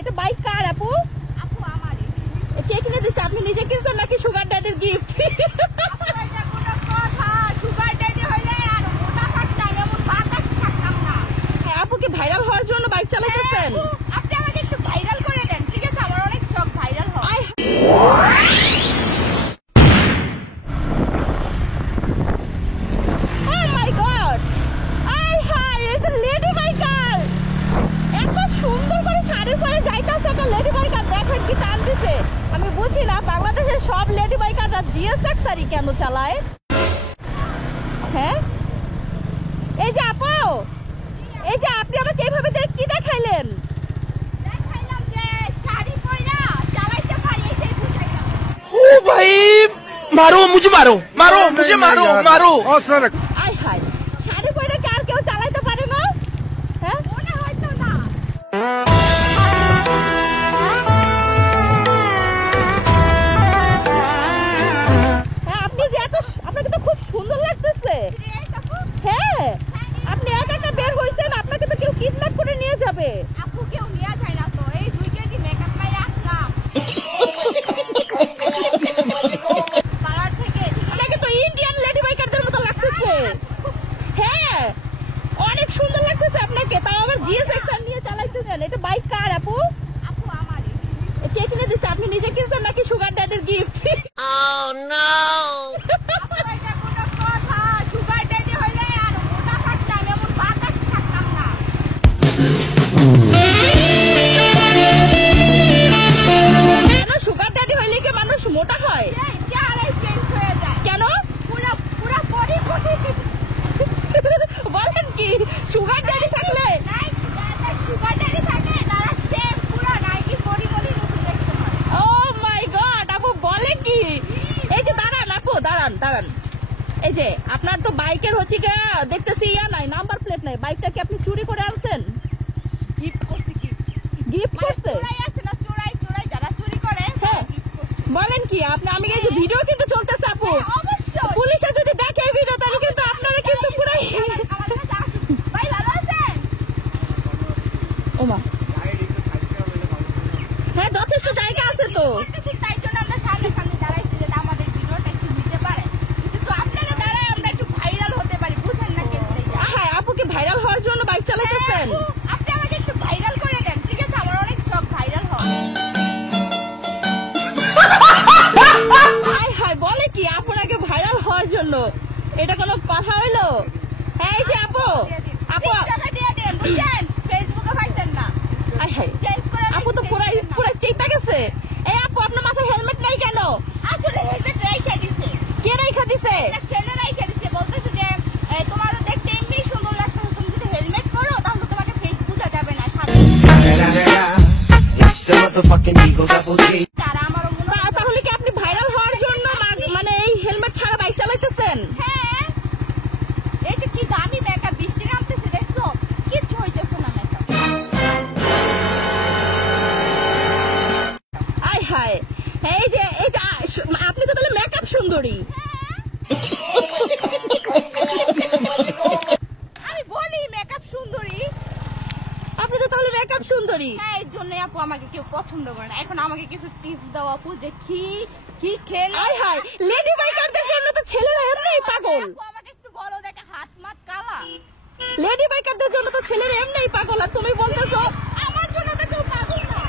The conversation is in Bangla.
এটা বাইক কার আপু? আপু আমারই। কে কিনে দিছে? আপনি নিজে কিনছেন নাকি সুগার ড্যাডির গিফট? আপু এটা কোনো কথা? সুগার ড্যাডি হইলে আর মোটা থাকতাম, এমন বাতাস থাকতাম না। আপু কি ভাইরাল হওয়ার জন্য বাইক চালাইতেছেন? আপনি আমাকে একটু ভাইরাল করে দেন, ঠিক আছে? আমার অনেক শখ ভাইরাল হওয়া। Oh my God! আই হাই, এটা লেডি বাইকার। এত সুন্দর করে শাড়ি পরে যাইতাছে একটা লেডি বাইকার, দেখেন কি টান দিছে। আমি বুঝি না বাংলাদেশের সব লেডি বাইকাররা জিএসএক্স গাড়ি কেন চালায়। হ্যাঁ, এই যে আপু, এই যে আপনি আমাকে এইভাবে কি দেখাইলেন? দেখাইলাম যে শাড়ি পয়রা চালাইতে পারি, এটাই বুঝাইলাম। ओ भाई मारो मुझे मारो मारो मुझे मारो मारो আই হাই, শাড়ি পরে কি আর কেউ চালাইতে পারে না? হ্যাঁ, মনে হয়তো না। হ্যাঁ, আপনি যে এত, আপনাকে তো খুব সুন্দর লাগতেছে। এই আপু, হ্যাঁ, আপনি একা একা বের হইছেন, আপনাকে তো কেউ কিডন্যাপ করে নিয়ে যাবে। আপু কেউ নিয়ে যায় না তো, এই 2 কেজি মেকআপ মাইরা আসলাম পাড়ার থেকে। আপনাকে তো ইন্ডিয়ান লেডি বাইকারদের মতো লাগতেছে। হ্যাঁ, অনেক সুন্দর লাগতেছে আপনাকে, তাও আবার জিএসএক্স আর নিয়ে চালাইতেছেন। এটা বাইক কার আপু? আপু আমারই। কে কিনে দিছে? আপনি নিজে কিনছেন নাকি সুগার ড্যাডির গিফট? আপু এটা কোনো কথা? সুগার ড্যাডি হইলে আর মোটা থাকতাম, এমন বাতাস থাকতাম না। কেন সুগার ড্যাডি হইলে কি মানুষ মোটা হয়? এই চেহারাই চেঞ্জ হয়ে যায়, কেন? পুরো পুরো বডি বলেন কি, সুগার ড্যাডি থাকলে? নাই, যাদের সুগার ড্যাডি থাকে তারা সেম পুরো নাইকি বডি বডি মতো দেখতে হয়। ও মাই গড, আপু বলে কি? এই যে দাঁড়ান আপু, দাঁড়ান দাঁড়ান। এই যে আপনার তো বাইকের হচ্ছে কি দেখতেছি ইয়া নাই, নাম্বার প্লেট নাই, বাইকটা কি আপনি চুরি করে আনছেন? গিফট করছি কি? গিফট মানে করছে? চোরাই আছে না, চোরাই চোরাই যারা চুরি করে হ্যাঁ। গিফট করছে। বলেন কি আপনি? আমি এই যে ভিডিও কিন্তু চলতেছে আপু, অবশ্যই। পুলিশে যদি দেখে এই ভিডিও তাহলে কিন্তু আপনারা কিন্তু পুরাই। আমার কাছে আসুন। ভাই ভালো আছেন? ওমা, হ্যাঁ যথেষ্ট জায়গা আছে তো। করতেছি, তাই জন্য আমরা সামনে সামনে দাঁড়াইছি যে আমাদের ভিডিওটা একটু নিতে পারে, কিন্তু আপনারা দাঁড়ায় আমরা একটু ভাইরাল হতে পারি, বুঝেন না কেমনে যায়। হ্যাঁ, আপু কি ভাইরাল হওয়ার জন্য বাইক চালাইতেছেন? আপনি আমাকে একটু ভাইরাল করে দেন, ঠিক আছে? আমার অনেক শখ ভাইরাল হওয়া। হাই হাই, বলে কি আপনাকে ভাইরাল হওয়ার জন্য? এটা কোনো কথা হইলো? এই যে আপু, আপু টিকটকে দিয়ে দেন, বুঝছেন? ফেসবুকে পাইছেন না। হাই হাই, চেঞ্জ করে আপু তো পুরাই পুরাই চেতা গেছে। এই আপু, আপনার মাথায় হেলমেট নাই কেন? আসলে হেলমেট রাইখা দিছে, কে রেখা দিছে? একটা ছেলে রাইখা দিছে, বলতেছে যে তোমার তো দেখতে এমনি সুন্দর লাগতেছে, তুমি যদি হেলমেট পরো তাহলে তোমাকে ফেস বোঝা যাবে না। It's the motherfucking Eagle Double G. তারা আমারও মনে হয়। তাহলে কি আপনি ভাইরাল হওয়ার জন্য মানে এই হেলমেট ছাড়া বাইক চালাইতেছেন? হ্যাঁ, এই যে কি দামি মেকআপ, বৃষ্টি নামতেছে দেখছো, কিচ্ছু হইতেছে না মেকআপ। আই হাই, এই যে আপনি তো তাহলে মেকআপ সুন্দরী। আমি বলি মেকআপ সুন্দরী। আপনি তো তাহলে মেকআপ সুন্দরী। হ্যাঁ, এই জন্যই আপু আমাকে কেউ পছন্দ করে না। এখন আমাকে কিছু টিপস দাও আপু, যে কি কি খেলে। আই হাই, লেডি বাইকারদের জন্য তো ছেলেরা এমনিই পাগল। আপু আমাকে একটু বলো, দেখে হাত মাত কালা। লেডি বাইকারদের জন্য তো ছেলেরা এমনিই পাগল, আর তুমি বলতেছো আমার জন্য তো কেউ পাগল না।